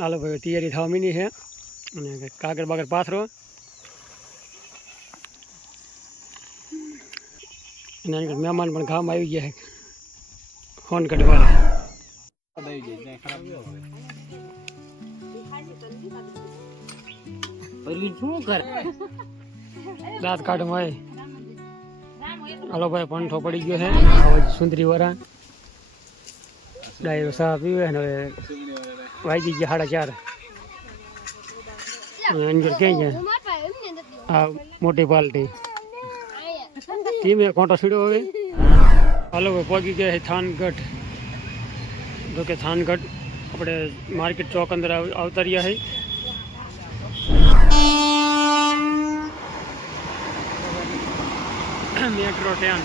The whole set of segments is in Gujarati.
હાલો ભાઈ તૈયારી થવા મીની છે અને કાગળ બાગળ પાથરો અને મહેમાન પણ ગામ આવી ગયા છે ફોન કઢવાળા શું કરે દાંત કાઢવા હાલો ભાઈ પંઠો પડી ગયો છે સુંદરી વાળા ડાયરો સા પીવે ને હવે વાગી ગયા 4:30 અંદર ક્યાં ગયા હા મોટી પાલટી ટીમે કોંટો સીડ્યો હવે હાલો ભાઈ પહોંચી ગયા છે થાનગઢ જો કે થાનગઢ આપણે માર્કેટ ચોક અંદર આવતા રહ્યા છે મેટ્રો ટ્રેન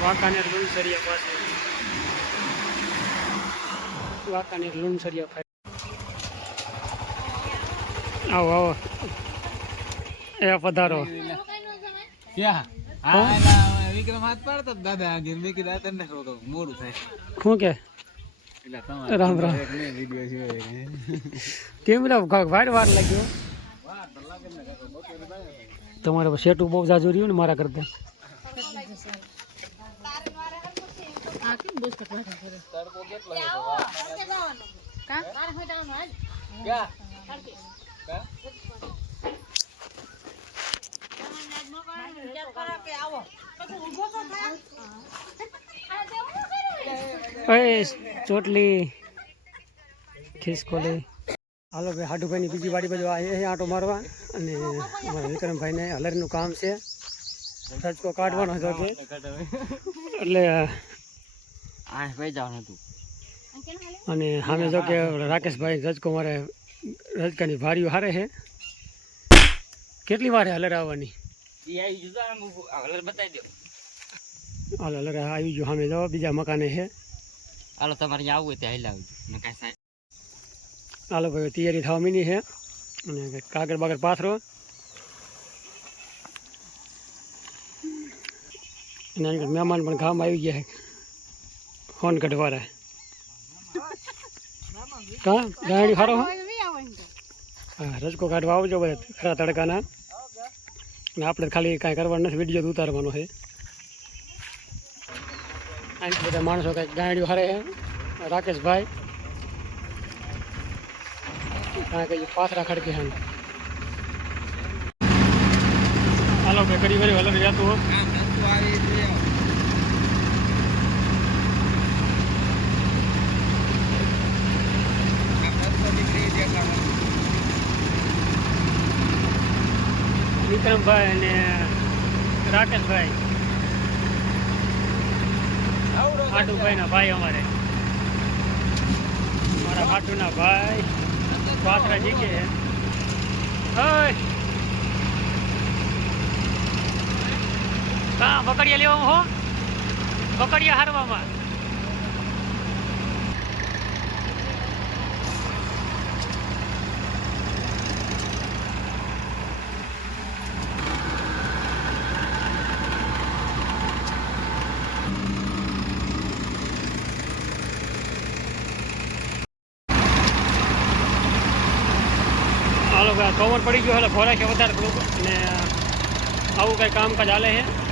વાંકાનેર લુણસરિયા પાસે વાંકાનેર લુણસરિયા આવો આવો એ પધારો વિક્રમ હાથ પાડતો દાદા મેં કીધું તને મોડું થાય શું કે રામ રામ કેમ વાર લાગ્યો તમારે શેટું બહુ જાજુ રહ્યું ને મારા કરતા ચોટલી ખિસકોલી હાલો ભાઈ હાડુભાઈની બીજી વાડી બાજુ આવી આંટો મારવા અને અમારા વિક્રમભાઈને હલરનું કામ છે રજકો કાઢવાનો હતો કે એટલે અને સામે જો કે રાકેશભાઈ રજકો મારે રજકાની ભારીઓ હારે છે કેટલી વાર હલર આવવાની હાલ હલર આવી ગયું સામે જાઓ બીજા મકાને છે હાલો તમારે આવવું હોય ત્યાં આવજો હાલો ભાઈ તૈયારી થવા મીની છે અને કાગળ બાગળ પાથરો અને મહેમાન પણ ગામ આવી ગયા છે ફોન કઢવાળા કા ગાડી સારો હા રજકો કાઢવા આવજો બધા ખરા તડકાના અને આપણે ખાલી કાંઈ કરવાનું નથી વિડીયો ઉતારવાનો છે અહીં બધા માણસો કાંઈક ગાડીઓ હારે છે રાકેશભાઈ કઈ પાથરા ખડકે છે હાલો ભાઈ કરી વળી હલર જતું હો વિક્રમભાઈ અને રાકેશભાઈ હાટુભાઈ ના ભાઈ અમારે મારા હાટુના ભાઈ પાથરા જીકે હા બકડિયા લેવામાં હો બકડિયા હારવામાં હાલો ભાઈ કવર પડી ગયો એટલે ખોરાક છે વધારે થોડુંક અને આવું કંઈ કામકાજ હાલે છે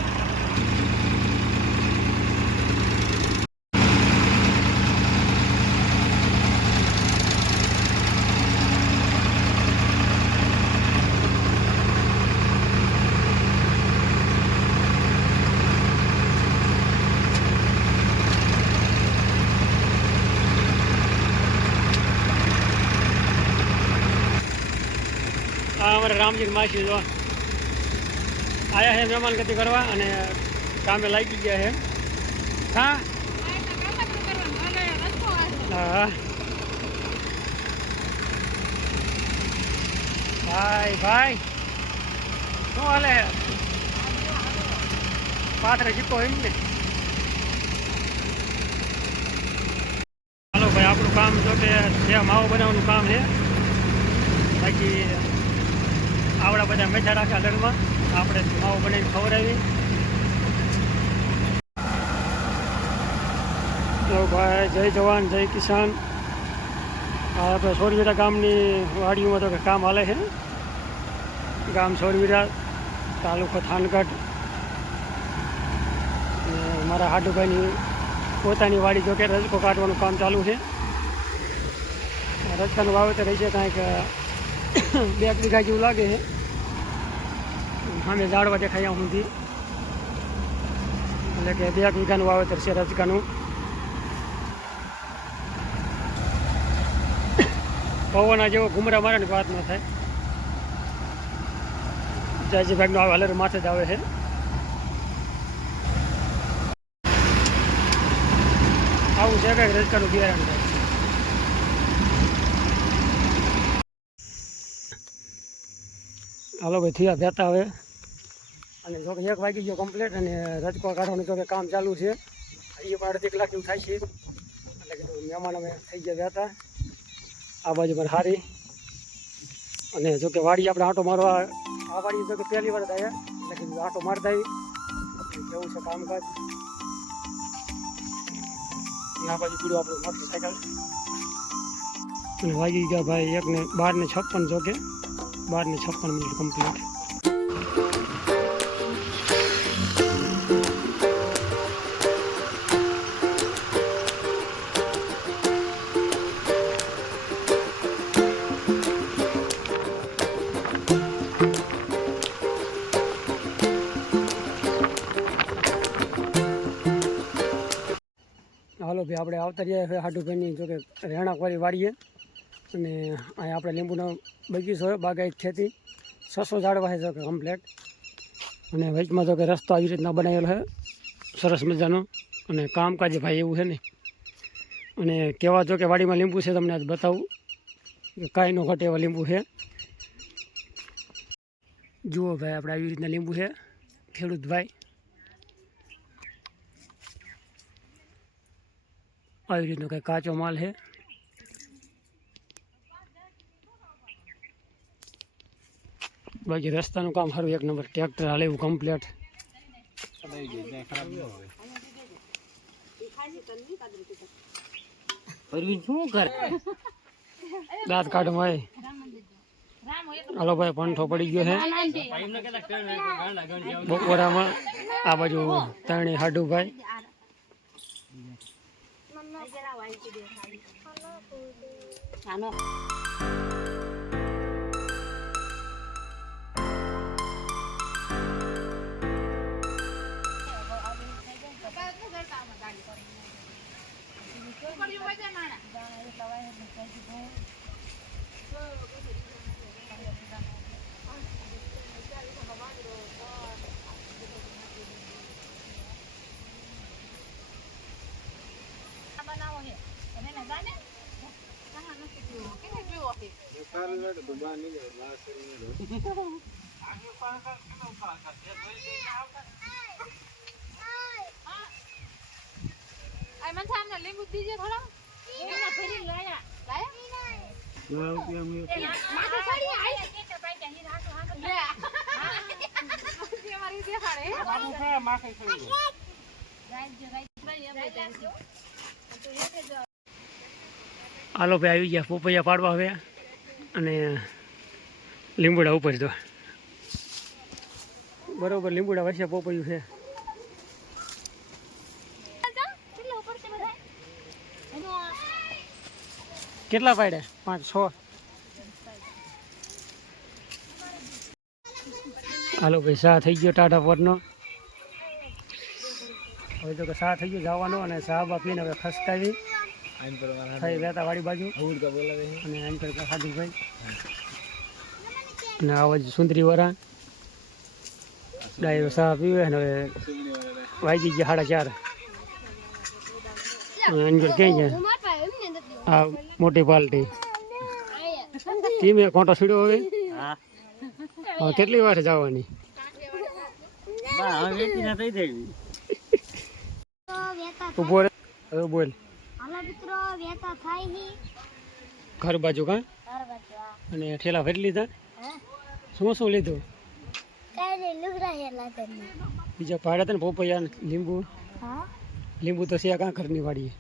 અમારે રામજી માસી જો આયા છે મહેમાન ગતિ કરવા અને કામે લાગી ગયા છે હા હા ભાઈ ભાઈ શું હાલે પાથરે જીતો એમ ને હાલો ભાઈ આપણું કામ જો કે માવો બનાવવાનું કામ છે બાકી આવડા બધા મેઠા રાખે હલરમાં આપણે માવો બનાવીને ખવડાવી તો ભાઈ જય જવાન જય કિસાન આ આપણે સોરવીરા ગામની વાડીઓમાં તો કે કામ હાલે છે. ગામ સોરવીરા, તાલુકો થાનગઢ. અને મારા હાડુભાઈની પોતાની વાડી જો કે રજકો કાઢવાનું કામ ચાલુ છે. રજકાનું વાવેતર રહેશે કાંઈક 2 વીઘા જેવું લાગે છે. સામે ઝાડવા દેખાય ત્યાં સુધી, એટલે કે 2 વીઘાનું વાવેતર છે રજકાનું. પવન જેવો ઘુમરા મારે ને વાત ન થાય. જયજીભાઈનો આવે હલર માથે જ આવે છે. આવું છે કંઈક રજકાનું બિયારણ થાય. હાલો ભાઈ થયા બેતા હવે. અને જો કે 1 વાગી ગયો કમ્પ્લીટ, અને રજકો કાઢવાનું જો કે કામ ચાલુ છે. હજી પણ અડધી કલાક જેવું થાય છે. એટલે કે મહેમાન અમે થઈ ગયા બેતા. આ બાજુ પર હારી. અને જો કે વાડી આપણે આંટો મારવા, આ વાડી જો કે પહેલી વાર આવ્યા, એટલે કે આંટો મારતા આવી કેવું છે કામકાજ. આ બાજુ પીડ્યું આપણું મોટરસાઇકલ. અને વાગી ગયા ભાઈ 1:12:56 જો કે 12:56 કમ્પ્લીટ. હાલો ભાઈ આપણે આવતા રહ્યા છે હાડુભાઈની જો કે રહેણાંકવાળી વાડીએ. અને અહીંયા આપણે લીંબુનો બગીચો હોય, બાગાયત ખેતી. 600 ઝાડવા છે જો કે કમ્પ્લેટ. અને વચમાં જો કે રસ્તો આવી રીતના બનાવેલો છે સરસ મજાનો. અને કામકાજ ભાઈ એવું છે ને. અને કેવા જો કે વાડીમાં લીંબુ છે તમને આજ બતાવું કે કાંઈ ન ઘટે એવા લીંબુ છે. જુઓ ભાઈ આપણે આવી રીતના લીંબુ છે ખેડૂત ભાઈ. આવી રીતનો કંઈ કાચો માલ છે. બાકી રસ્તાનું કામ સારું 1 નંબર. ટ્રેક્ટર હાલે એવું કમ્પ્લેટ. શું કરે દાંત કાઢમાં આવે. હાલો ભાઈ પંઠો પડી ગયો છે બપોરામાં. આ બાજુ ત્રણેય હાડુભાઈ. લીંબુ દીજે થોડા એમાં ભરી લાયા હાલો ભાઈ આવી ગયા પોપૈયા પાડવા હવે. અને લીંબુડા ઉપર તો બરોબર લીંબુડા વર્ષે પોપૈયું છે. કેટલા પાડ્યા? 5-6. હાલો ભાઈ શા થઈ ગયો ટાટા પરનો. હવે તો કે શા થઈ ગયો જવાનો. અને શા બાપીને હવે ખસકાવી થઈ રહેતા વાડી બાજુ. અને આમ કરતા સાધુ ભાઈ. અને આવાજ સુંદરી વરા ડાયરો શા પીવે. અને હવે વાગી ગયા 4:30. અંજર ક્યાં ગયા? આ મોટી પાલટી ટીમે કોંટો સીડ્યો હવે. કેટલી વાર જવાની? ઉભો રે હવે બોલ. ઘર બાજુ કા? અને ઠેલા ભરી લીધા? શું શું લીધું? બીજા ભાડા હતા ને પોપૈયા લીંબુ? લીંબુ તો છે કાં ઘરની વાડીએ?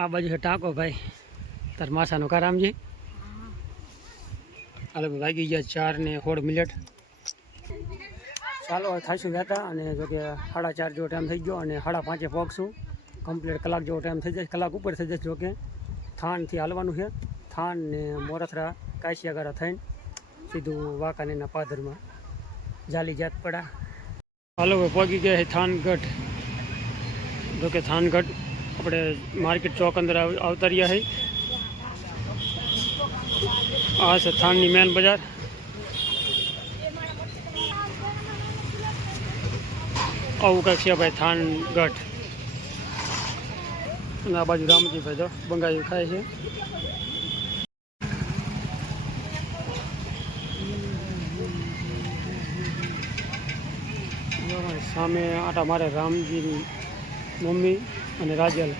આ બાજુ છે ટાંકો ભાઈ તાર માસાનો કારામજી. હાલો વાગી ગયા 4:16. ચાલો થાશું ગયા અને જો કે 4:30 જેવો ટાઈમ થઈ ગયો અને 5:30 પહોંચશું. કમ્પ્લીટ કલાક જેવો ટાઈમ થઈ જાય, કલાક ઉપર થઈ જશે. જો કે થાનથી હાલવાનું છે. થાન ને મોરથરા કાશિયાગારા થઈને સીધું વાંકાનેરના પાદરમાં જાલી જાત પડા. હાલો હવે પહોંચી ગયા છે થાનગઢ. જો કે થાનગઢ આપણે માર્કેટ ચોક અંદર આવતા રહ્યા છે. આ છે થાનની મેન બજાર. આવું કંઈક છે ભાઈ થાનગઢ. અને આ બાજુ રામજીભાઈ જો બંગાળી ખાય છે. સામે આટા મારે રામજીની મમ્મી અને રાજલ.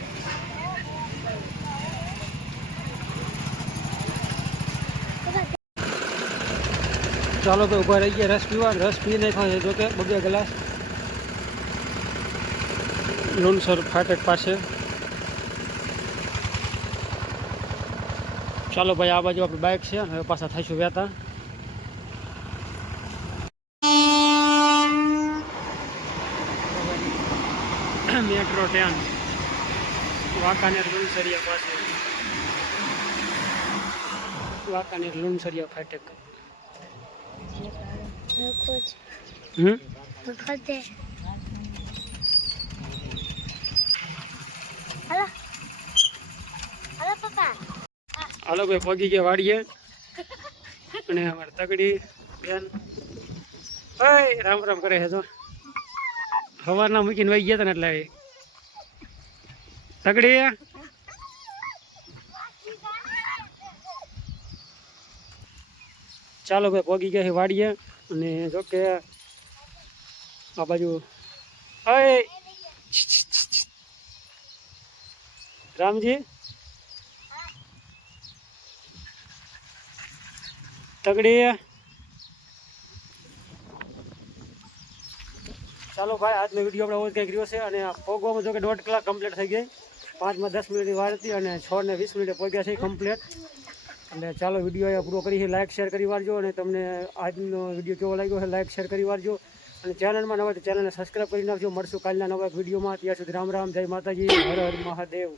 ચાલો તો ઊભા રહી ગયા રસ પીવા. રસ પી નાખ્યો છે. જોકે 2 ગ્લાસ લુણસર ફાટક પાસે. ચાલો ભાઈ આ બાજુ આપણી બાઇક છે. હવે પાછા થઈશું વહેતા. મેટ્રો ટ્રેન વાંકાનેર લુણસરિયા પાસે. વાંકાનેર લુણસરિયા ફાટક. હાલો ભાઈ પગી ગયા વાડીએ. અને અમારે તગડી બેન રામ રામ કરે છે. તો સવારના મૂકીને વહી ગયા હતા ને એટલે તગડી. ચાલો ભાઈ પગી ગયા છે વાડીએ. અને જો કે આ બાજુ રામજી તગડી. ચાલો ભાઈ આજનો વિડીયો આપણે કંઈક રહ્યો છે. અને પહોંચવામાં જો કે 1.5 કલાક કમ્પ્લીટ થઈ ગઈ. 5 માં 10 મિનિટની વાર હતી અને 6 ને 20 મિનિટે પહોંચ્યા છે કમ્પ્લીટ. એટલે ચાલો વિડીયો પૂરો કરી. લાઇક શેર કરી વારજો. અને તમને આજનો વિડીયો કેવો લાગ્યો છે લાઇક શેર કરી વારજો. અને ચેનલમાં નવા તો ચેનલને સબસ્ક્રાઈબ કરી નાખજો. મળશું કાલના નવા વિડીયોમાં. ત્યાં સુધી રામ રામ, જય માતાજી, હર હર મહાદેવ.